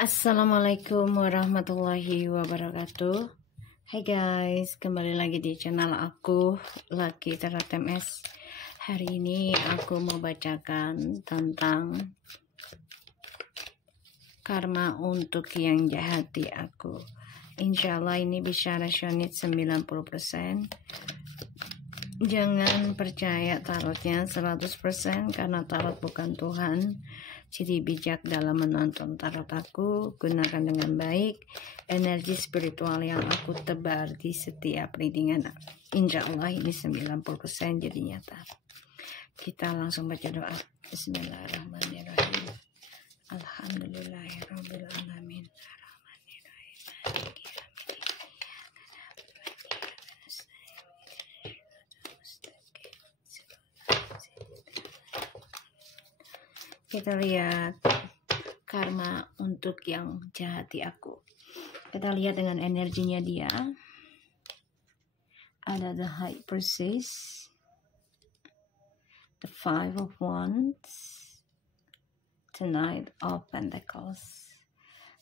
Assalamualaikum warahmatullahi wabarakatuh. Hai guys, kembali lagi di channel aku, Lucky Tarot MS. Hari ini aku mau bacakan tentang karma untuk yang jahati aku. Insya Allah ini bisa resonate 90%. Jangan percaya tarotnya 100% karena tarot bukan Tuhan. Jadi bijak dalam menonton tarot aku, gunakan dengan baik energi spiritual yang aku tebar di setiap readingan. Insya Allah ini 90% jadi nyata. Kita langsung baca doa. Bismillahirrahmanirrahim. Alhamdulillahirabbil alamin. Kita lihat karma untuk yang jahati aku. Kita lihat dengan energinya dia. Ada the High Priestess, the Five of Wands, the Knight of Pentacles.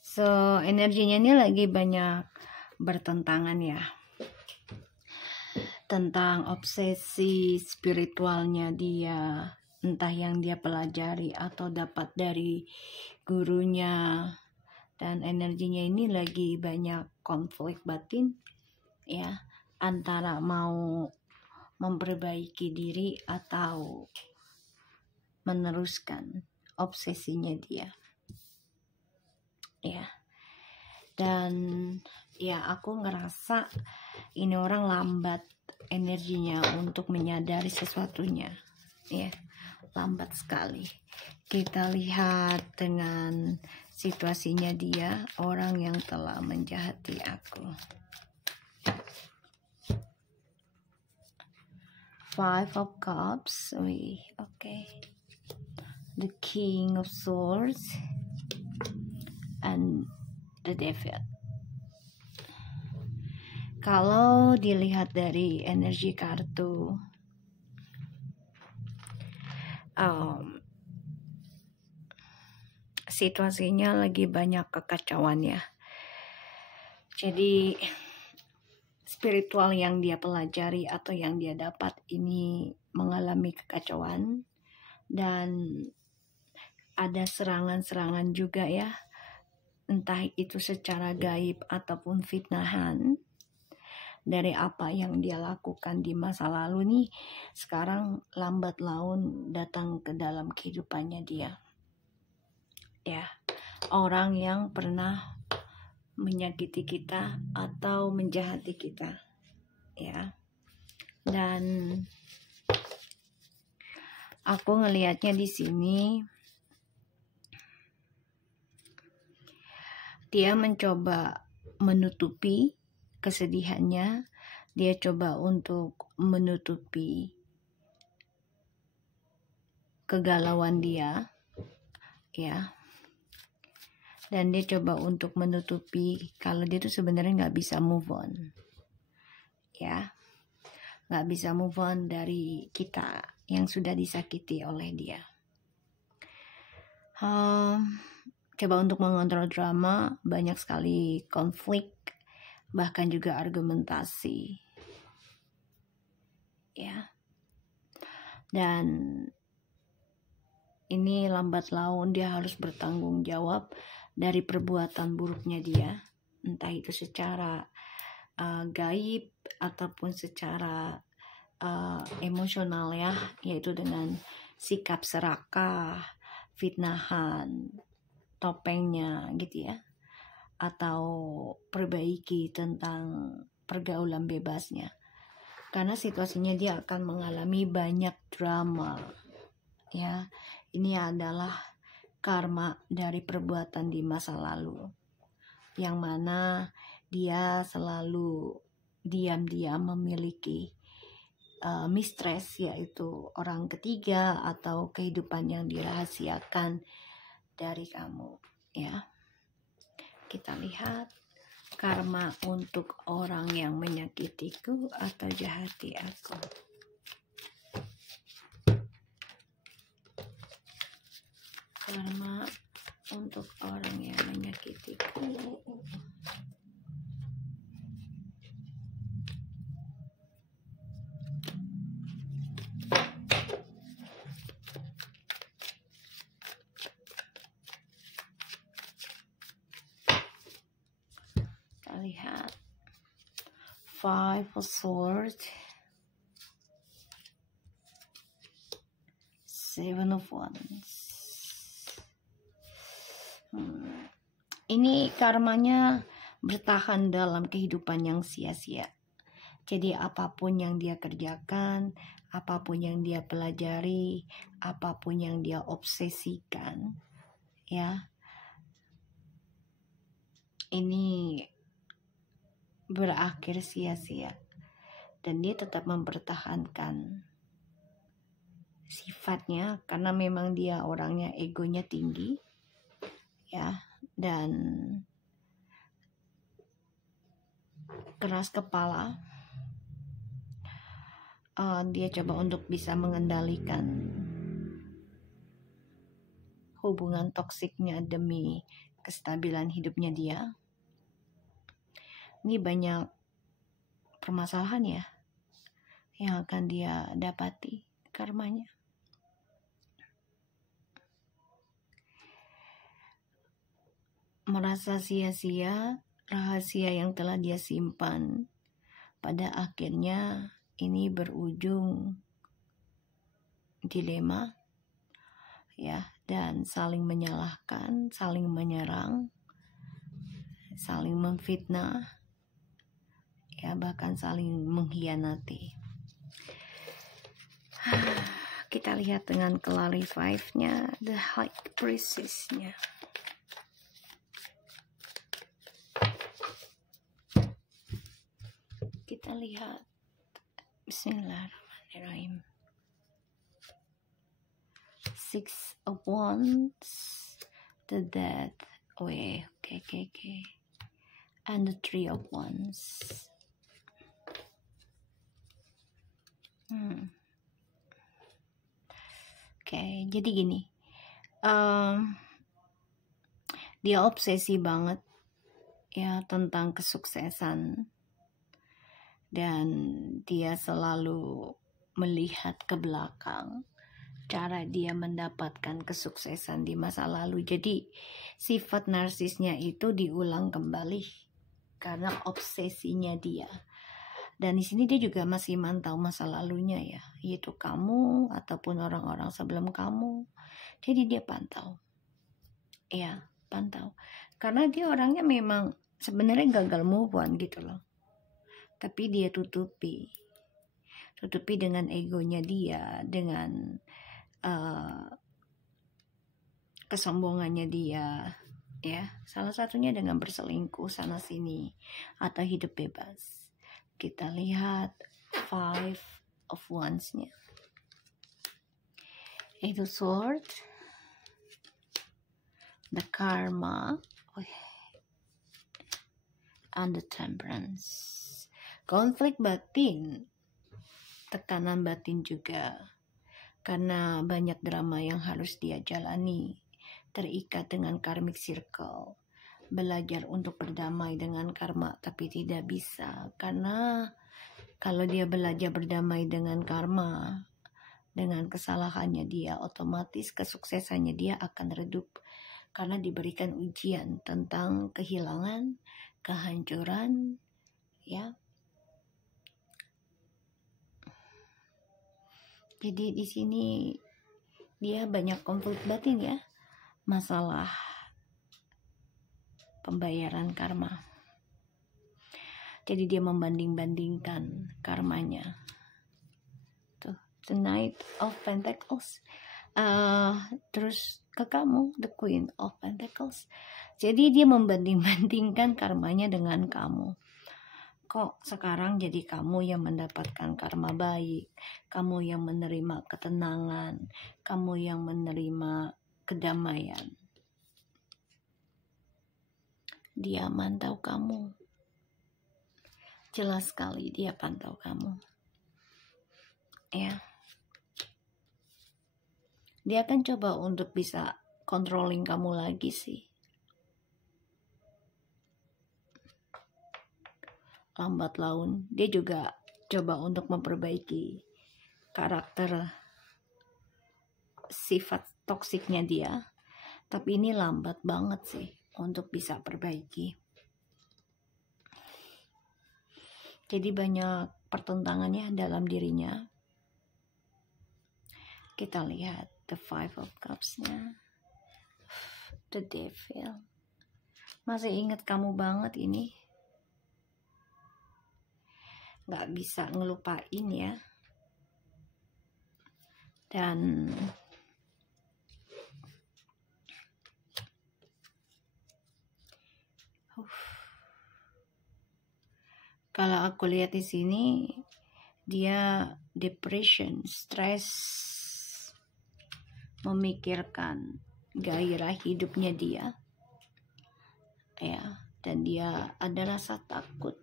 So energinya ini lagi banyak bertentangan ya. Tentang obsesi spiritualnya dia. Entah yang dia pelajari atau dapat dari gurunya, dan energinya ini lagi banyak konflik batin ya, antara mau memperbaiki diri atau meneruskan obsesinya dia ya. Dan ya aku ngerasa ini orang lambat energinya untuk menyadari sesuatunya ya, lambat sekali. Kita lihat dengan situasinya dia, orang yang telah menjahati aku. Five of Cups, okay. The King of Swords and the Devil. Kalau dilihat dari energi kartu, situasinya lagi banyak kekacauan ya. Jadi spiritual yang dia pelajari atau yang dia dapat ini mengalami kekacauan, dan ada serangan-serangan juga ya, entah itu secara gaib ataupun fitnahan dari apa yang dia lakukan di masa lalu nih, sekarang lambat laun datang ke dalam kehidupannya dia ya. Orang yang pernah menyakiti kita atau menjahati kita ya. Dan aku ngelihatnya di sini dia mencoba menutupi kesedihannya, dia coba untuk menutupi kegalauan dia ya, dan dia coba untuk menutupi kalau dia tuh sebenarnya nggak bisa move on ya, nggak bisa move on dari kita yang sudah disakiti oleh dia. Coba untuk mengontrol drama, banyak sekali konflik, bahkan juga argumentasi ya. Dan ini lambat laun dia harus bertanggung jawab dari perbuatan buruknya dia, entah itu secara gaib ataupun secara emosional ya, yaitu dengan sikap serakah, fitnahan, topengnya gitu ya, atau perbaiki tentang pergaulan bebasnya. Karena situasinya dia akan mengalami banyak drama ya. Ini adalah karma dari perbuatan di masa lalu, yang mana dia selalu diam-diam memiliki mistress, yaitu orang ketiga atau kehidupan yang dirahasiakan dari kamu ya. Kita lihat karma untuk orang yang menyakitiku atau jahati aku. Karma untuk orang yang menyakiti Five of Swords, Seven of Wands. Ini karmanya bertahan dalam kehidupan yang sia-sia. Jadi apapun yang dia kerjakan, apapun yang dia pelajari, apapun yang dia obsesikan, ya, ini berakhir sia-sia. Dan dia tetap mempertahankan sifatnya karena memang dia orangnya egonya tinggi, ya, dan keras kepala. Dia coba untuk bisa mengendalikan hubungan toksiknya demi kestabilan hidupnya dia. Ini banyak permasalahan ya yang akan dia dapati karmanya. Merasa sia-sia rahasia yang telah dia simpan, pada akhirnya ini berujung dilema, ya, dan saling menyalahkan, saling menyerang, saling memfitnah, ya, bahkan saling mengkhianati. Kita lihat dengan Clarity Five-nya, The High Priestess-nya. Kita lihat, Bismillahirrahmanirrahim. Six of Wands, the Death, okay. And the Three of Wands. Jadi gini, dia obsesi banget ya tentang kesuksesan, dan dia selalu melihat ke belakang cara dia mendapatkan kesuksesan di masa lalu. Jadi sifat narsisnya itu diulang kembali karena obsesinya dia. Dan di sini dia juga masih mantau masa lalunya ya, yaitu kamu ataupun orang-orang sebelum kamu. Jadi dia pantau. Ya, pantau. Karena dia orangnya memang sebenarnya gagal move on gitu loh. Tapi dia tutupi dengan egonya dia, dengan kesombongannya dia, ya. Salah satunya dengan berselingkuh sana sini atau hidup bebas. Kita lihat Five of Wands-nya. Itu Sword, the Karma, and the Temperance. Konflik batin, tekanan batin juga, karena banyak drama yang harus dia jalani, terikat dengan karmic circle, belajar untuk berdamai dengan karma tapi tidak bisa, karena kalau dia belajar berdamai dengan karma, dengan kesalahannya dia, otomatis kesuksesannya dia akan redup karena diberikan ujian tentang kehilangan, kehancuran, ya. Jadi di sini dia banyak konflik batin ya, masalah pembayaran karma. Jadi dia membanding-bandingkan karmanya. Tuh, the Knight of Pentacles. Terus ke kamu, the Queen of Pentacles. Jadi dia membanding-bandingkan karmanya dengan kamu. Kok sekarang jadi kamu yang mendapatkan karma baik, kamu yang menerima ketenangan, kamu yang menerima kedamaian. Dia mantau kamu. Jelas sekali dia pantau kamu. Ya. Dia akan coba untuk bisa controlling kamu lagi sih. Lambat laun dia juga coba untuk memperbaiki karakter sifat toksiknya dia, tapi ini lambat banget sih untuk bisa perbaiki. Jadi banyak pertentangannya dalam dirinya. Kita lihat the Five of Cups-nya, the Devil. Masih ingat kamu banget ini. Gak bisa ngelupain ya. Dan kalau aku lihat di sini, dia depression, stres, memikirkan gairah hidupnya dia, ya, dan dia ada rasa takut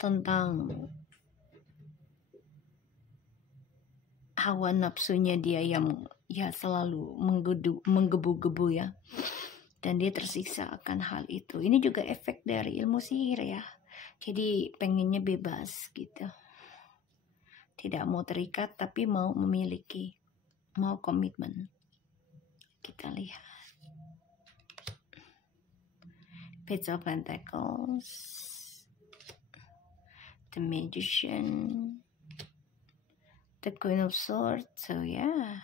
tentang hawa nafsunya dia yang ya selalu menggebu-gebu ya, dan dia tersiksa akan hal itu. Ini juga efek dari ilmu sihir ya, jadi pengennya bebas gitu, tidak mau terikat tapi mau memiliki, mau komitmen. Kita lihat Page of Pentacles, the Magician, the Queen of Swords. So yeah,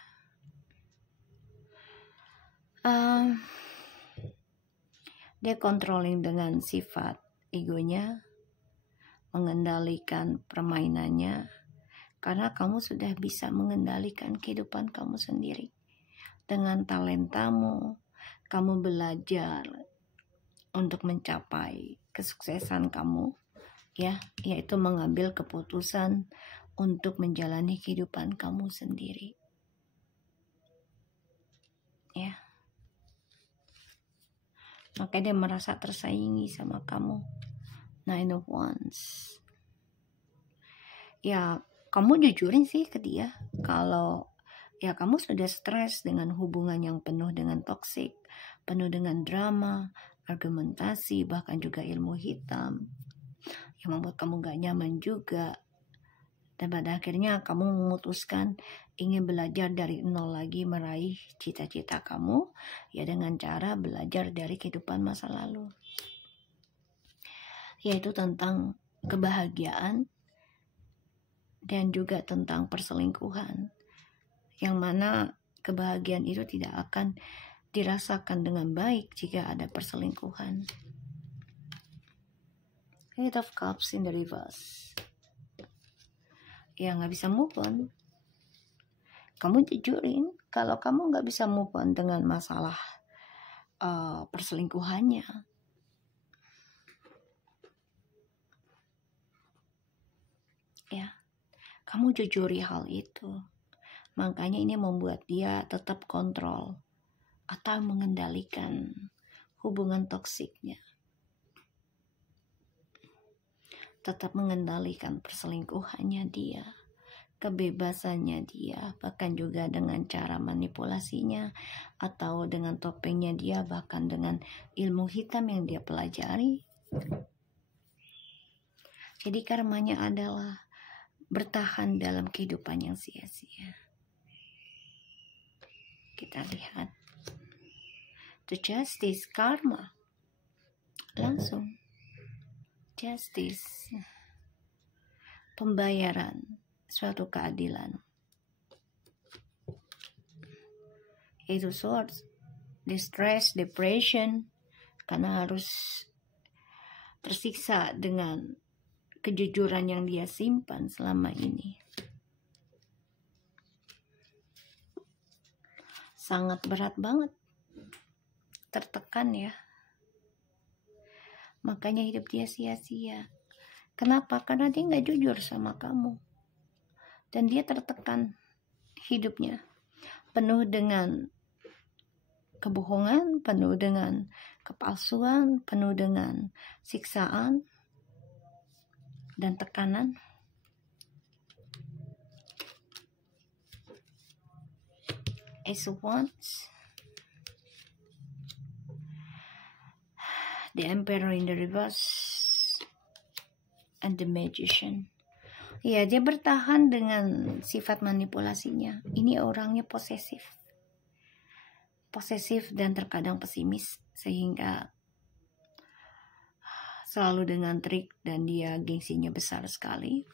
dia controlling dengan sifat egonya, mengendalikan permainannya, karena kamu sudah bisa mengendalikan kehidupan kamu sendiri. Dengan talentamu, kamu belajar untuk mencapai kesuksesan kamu, ya, yaitu mengambil keputusan untuk menjalani kehidupan kamu sendiri. Ya. Makanya dia merasa tersaingi sama kamu. Nine of Wands. Ya, kamu jujurin sih ke dia kalau ya kamu sudah stres dengan hubungan yang penuh dengan toksik, penuh dengan drama, argumentasi, bahkan juga ilmu hitam yang membuat kamu gak nyaman juga. Dan pada akhirnya kamu memutuskan ingin belajar dari nol lagi, meraih cita-cita kamu ya dengan cara belajar dari kehidupan masa lalu, yaitu tentang kebahagiaan dan juga tentang perselingkuhan, yang mana kebahagiaan itu tidak akan dirasakan dengan baik jika ada perselingkuhan. Eight of Cups in the reverse. Ya, gak bisa move on. Kamu jujurin kalau kamu gak bisa move on dengan masalah perselingkuhannya. Ya, kamu jujuri hal itu. Makanya ini membuat dia tetap kontrol atau mengendalikan hubungan toksiknya. Tetap mengendalikan perselingkuhannya dia, kebebasannya dia, bahkan juga dengan cara manipulasinya atau dengan topengnya dia, bahkan dengan ilmu hitam yang dia pelajari. Jadi karmanya adalah bertahan dalam kehidupan yang sia-sia. Kita lihat the Justice, karma. Langsung justice, pembayaran, suatu keadilan. Itu Swords, distress, depression, karena harus tersiksa dengan kejujuran yang dia simpan selama ini. Sangat berat banget, tertekan ya. Makanya hidup dia sia-sia. Kenapa? Karena dia gak jujur sama kamu. Dan dia tertekan hidupnya. Penuh dengan kebohongan, penuh dengan kepalsuan, penuh dengan siksaan dan tekanan. Ace of Wands, the Emperor in the reverse, and the Magician. Ya, dia bertahan dengan sifat manipulasinya. Ini orangnya posesif dan terkadang pesimis, sehingga selalu dengan trik dan dia gengsinya besar sekali.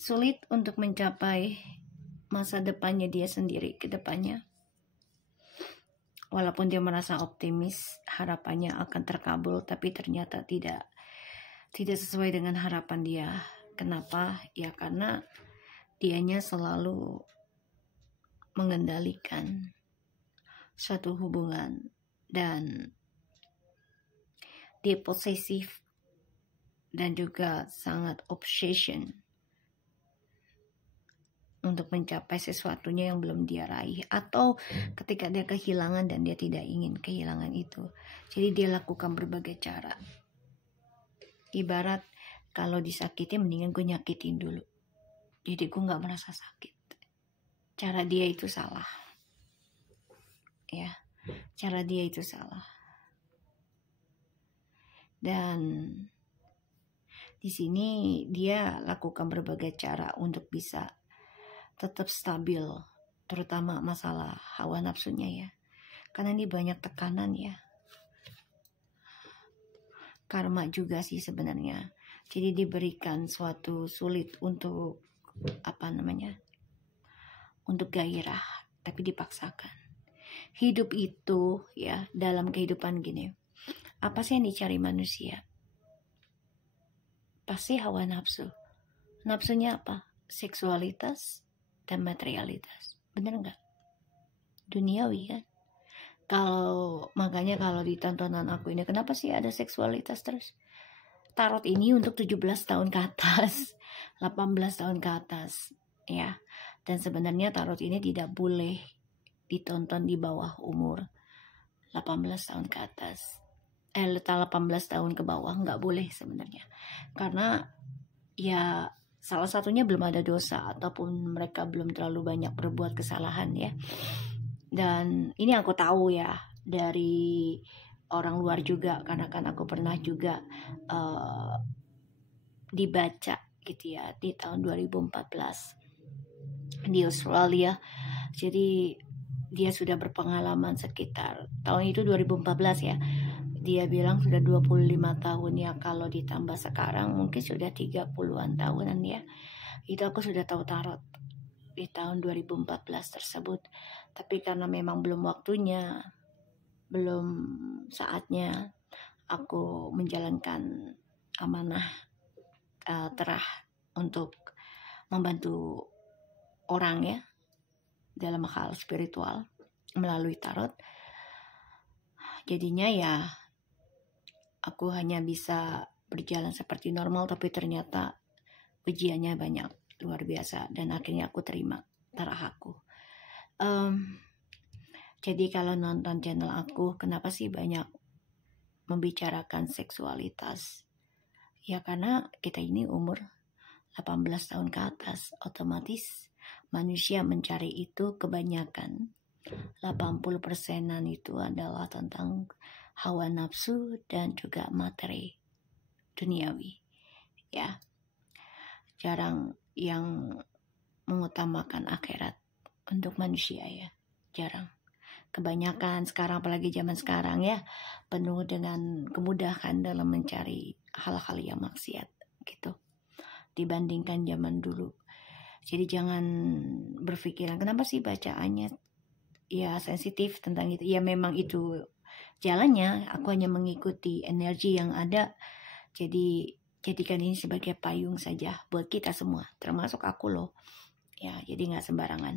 Sulit untuk mencapai masa depannya dia sendiri ke depannya. Walaupun dia merasa optimis, harapannya akan terkabul, tapi ternyata tidak sesuai dengan harapan dia. Kenapa? Ya karena dianya selalu mengendalikan suatu hubungan dan dia posesif dan juga sangat obsession untuk mencapai sesuatunya yang belum dia raih, atau ketika dia kehilangan dan dia tidak ingin kehilangan itu, jadi dia lakukan berbagai cara. Ibarat kalau disakiti mendingan gue nyakitin dulu, jadi gue nggak merasa sakit. Cara dia itu salah, ya, cara dia itu salah. Dan di sini dia lakukan berbagai cara untuk bisa tetap stabil, terutama masalah hawa nafsunya ya, karena ini banyak tekanan ya, karma juga sih sebenarnya. Jadi diberikan suatu sulit untuk untuk gairah, tapi dipaksakan. Hidup itu ya, dalam kehidupan gini, apa sih yang dicari manusia? Pasti hawa nafsu. Nafsunya apa? Seksualitas dan materialitas, bener nggak? Duniawi kan? Makanya kalau di tontonan aku ini, kenapa sih ada seksualitas terus? Tarot ini untuk 17 tahun ke atas, 18 tahun ke atas, ya. Dan sebenarnya tarot ini tidak boleh ditonton di bawah umur 18 tahun ke atas. 18 tahun ke bawah nggak boleh sebenarnya, karena ya salah satunya belum ada dosa ataupun mereka belum terlalu banyak berbuat kesalahan ya. Dan ini aku tahu ya dari orang luar juga, karena kan aku pernah juga dibaca gitu ya di tahun 2014 di Australia. Jadi dia sudah berpengalaman sekitar tahun itu 2014 ya. Dia bilang sudah 25 tahun ya, kalau ditambah sekarang mungkin sudah 30-an tahunan ya. Itu aku sudah tahu tarot di tahun 2014 tersebut. Tapi karena memang belum waktunya, belum saatnya aku menjalankan amanah terah untuk membantu orang ya dalam hal spiritual melalui tarot. Jadinya ya aku hanya bisa berjalan seperti normal, tapi ternyata ujiannya banyak, luar biasa, dan akhirnya aku terima tarah aku. Jadi kalau nonton channel aku, kenapa sih banyak membicarakan seksualitas? Ya karena kita ini umur 18 tahun ke atas, otomatis manusia mencari itu kebanyakan 80%-an itu adalah tentang hawa nafsu dan juga materi duniawi ya. Jarang yang mengutamakan akhirat untuk manusia ya, jarang. Kebanyakan sekarang, apalagi zaman sekarang ya, penuh dengan kemudahan dalam mencari hal-hal yang maksiat gitu dibandingkan zaman dulu. Jadi jangan berpikiran kenapa sih bacaannya ya sensitif tentang itu. Ya memang itu jalannya, aku hanya mengikuti energi yang ada. Jadi jadikan ini sebagai payung saja buat kita semua, termasuk aku loh ya. Jadi nggak sembarangan.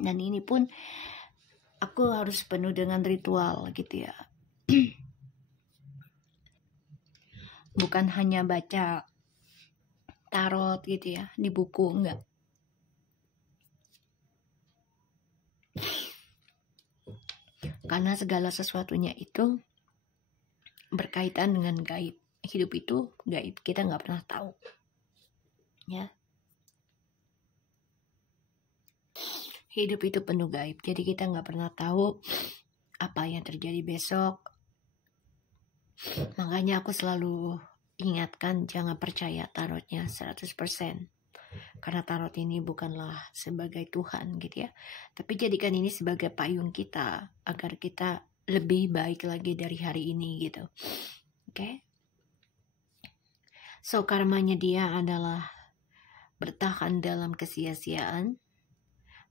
Dan ini pun aku harus penuh dengan ritual gitu ya. Bukan hanya baca tarot gitu ya di buku, enggak. Karena segala sesuatunya itu berkaitan dengan gaib. Hidup itu gaib, kita nggak pernah tahu ya. Hidup itu penuh gaib, jadi kita nggak pernah tahu apa yang terjadi besok. Makanya aku selalu ingatkan, jangan percaya tarotnya 100%. Karena tarot ini bukanlah sebagai Tuhan gitu ya, tapi jadikan ini sebagai payung kita agar kita lebih baik lagi dari hari ini gitu. Oke. So karmanya dia adalah bertahan dalam kesia-siaan,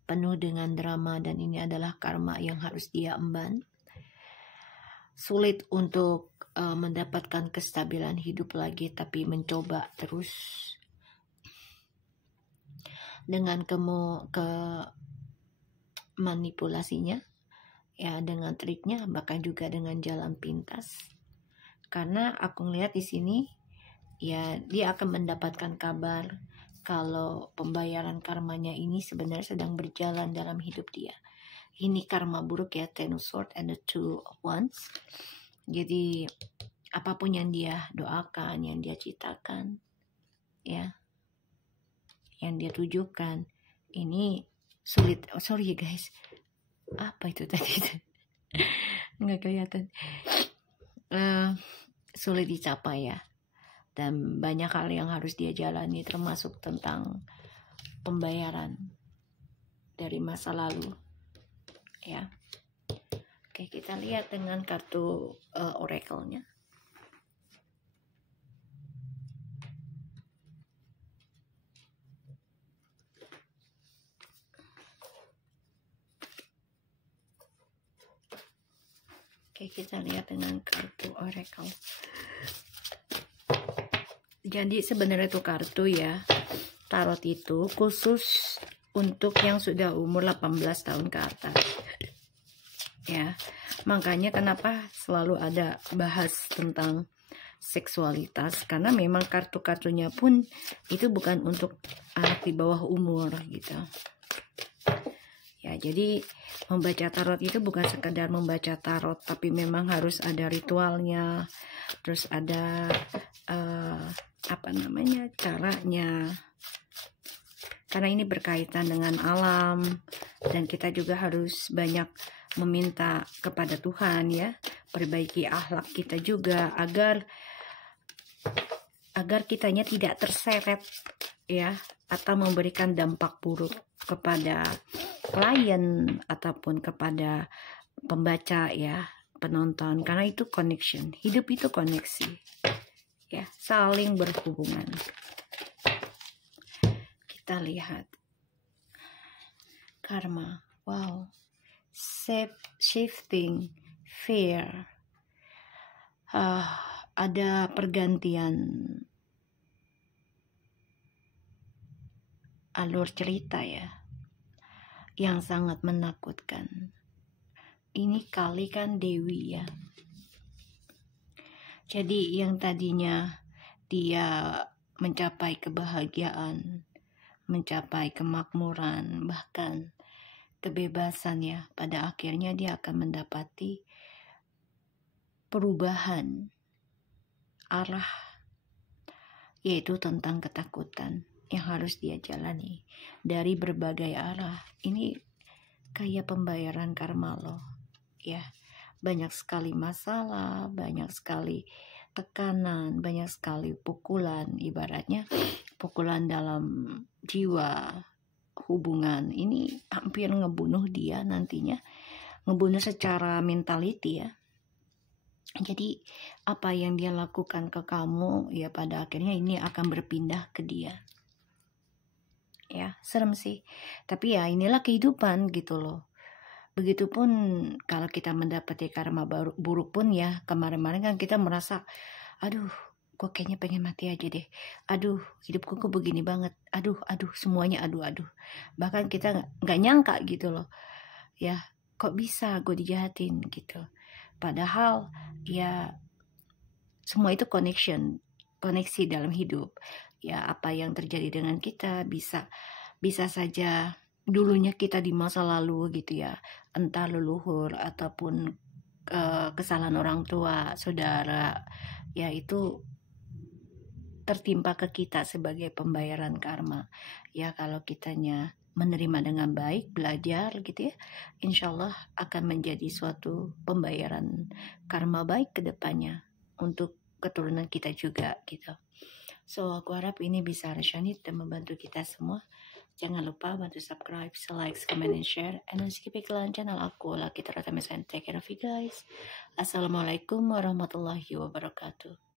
penuh dengan drama, dan ini adalah karma yang harus dia emban. Sulit untuk mendapatkan kestabilan hidup lagi, tapi mencoba terus dengan manipulasinya ya, dengan triknya, bahkan juga dengan jalan pintas. Karena aku ngeliat di sini ya, dia akan mendapatkan kabar kalau pembayaran karmanya ini sebenarnya sedang berjalan dalam hidup dia. Ini karma buruk ya, Ten of Swords and the Two of Wands. Jadi apapun yang dia doakan, yang dia citakan ya, yang dia tujukan, ini sulit. Oh sorry ya guys, apa itu tadi? Nggak kelihatan. Sulit dicapai ya, dan banyak hal yang harus dia jalani, termasuk tentang pembayaran dari masa lalu ya. Oke, kita lihat dengan kartu oracle-nya. Oke, kita lihat dengan kartu oracle. Jadi sebenarnya itu kartu ya, tarot itu khusus untuk yang sudah umur 18 tahun ke atas ya. Makanya kenapa selalu ada bahas tentang seksualitas, karena memang kartu-kartunya pun itu bukan untuk anak di bawah umur gitu ya. Jadi membaca tarot itu bukan sekedar membaca tarot, tapi memang harus ada ritualnya, terus ada caranya, karena ini berkaitan dengan alam, dan kita juga harus banyak meminta kepada Tuhan ya, perbaiki akhlak kita juga agar kitanya tidak terseret ya, atau memberikan dampak buruk kepada klien ataupun kepada pembaca ya, penonton. Karena itu connection, hidup itu koneksi ya, saling berhubungan. Kita lihat karma. Wow, shifting, fear, ada pergantian alur cerita ya, yang sangat menakutkan. Ini kali kan Dewi ya. Jadi yang tadinya dia mencapai kebahagiaan, mencapai kemakmuran, bahkan kebebasan ya, pada akhirnya dia akan mendapati perubahan arah, yaitu tentang ketakutan yang harus dia jalani dari berbagai arah. Ini kayak pembayaran karma loh ya. Banyak sekali masalah, banyak sekali tekanan, banyak sekali pukulan, ibaratnya pukulan dalam jiwa, hubungan. Ini hampir ngebunuh dia nantinya, ngebunuh secara mentality ya. Jadi apa yang dia lakukan ke kamu ya, pada akhirnya ini akan berpindah ke dia ya. Serem sih, tapi ya inilah kehidupan gitu loh. Begitupun kalau kita mendapati karma buruk pun ya, kemarin-kemarin kan kita merasa, aduh gue kayaknya pengen mati aja deh, aduh hidupku kok begini banget, aduh semuanya aduh. Bahkan kita nggak nyangka gitu loh ya, kok bisa gue dijahatin gitu. Padahal ya semua itu koneksi dalam hidup ya. Apa yang terjadi dengan kita bisa saja dulunya kita di masa lalu gitu ya, entah leluhur ataupun kesalahan orang tua, saudara ya, itu tertimpa ke kita sebagai pembayaran karma ya. Kalau kitanya menerima dengan baik, belajar gitu ya, insya Allah akan menjadi suatu pembayaran karma baik ke depannya untuk keturunan kita juga gitu. So aku harap ini bisa resonate dan membantu kita semua. Jangan lupa bantu subscribe, like, comment, and share. And skip iklan channel aku. Laki terutama saya take care of you guys. Assalamualaikum warahmatullahi wabarakatuh.